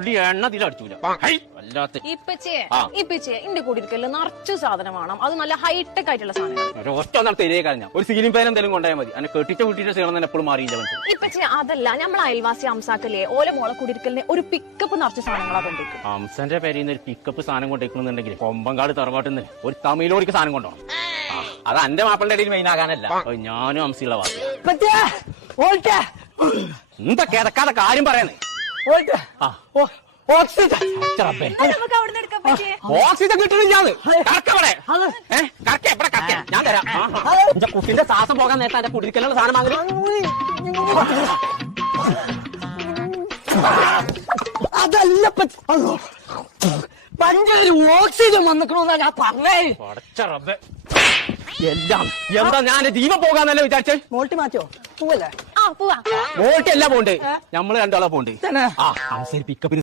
തുള്ളി എണ്ണ ഇതിലടിച്ചൂല. വല്ലാത്ത ഇപ്പച്ചേ എന്റെ കൂടിയിരിക്കല് നിറച്ചു സാധനം വേണം. അത് നല്ല ഹൈടെക് ആയിട്ടുള്ള സാധനം. ഒറ്റ ഒന്നാൾ തെരിയ കഴിഞ്ഞ ഒരു സീലിംഗ് ഫാൻ എന്തെങ്കിലും കൊണ്ടായാൽ മതി. അന്നെ കെട്ടിച്ച വീട്ടിന്റെ സീണം തന്നെ എപ്പോഴും മാറിയില്ല. ഇപ്പച്ചേ അതല്ല, നമ്മളെ അയൽവാസി അംസാക്കല്ലേ ഓല മോളെ കൂടിയിരിക്കലിന് ഒരു പിക്കപ്പ് നിറച്ച സാധനങ്ങളാ കൊണ്ടേക്കും. അംസന്റെ പേരിൽ ഒരു പിക്കപ്പ് സാധനം കൊണ്ടേക്കണമെന്നുണ്ടെങ്കിൽ കൊമ്പങ്കാട് തറവാട്ടിന്ന് ഒരു തമിഴിലോടിക്ക് സാധനം കൊണ്ടുപോകണം. അത് എന്റെ മാപ്പിളുടെ ഇടയിൽ മെയിൻ ആകാനല്ല, ഞാനും അംസിയുള്ള വാർത്ത. എന്താ കിടക്കാതെ കാര്യം പറയുന്നേ? ഓക്സിജൻ കിട്ടുന്നില്ലാന്ന് ഞാൻ തരാം. കുട്ടിന്റെ ശ്വാസം പോകാൻ നേരത്തെ എന്റെ കുടിക്കലുള്ള സാധനം വാങ്ങി. അതല്ല പഞ്ചൊരു ഓക്സിജൻ വന്നിക്കണോന്നാ ഞാൻ പറഞ്ഞേ. എല്ലാം എന്താ ഞാൻ ജീവൻ പോകാന്നല്ലേ വിചാരിച്ചേ? മോൾട്ടി മാറ്റോ? പോവല്ലേ? പോവാ. മോൾട്ടി അല്ല പോണ്ട്, നമ്മള് രണ്ടാളാ പോണ്ട്. പിക്കപ്പിന്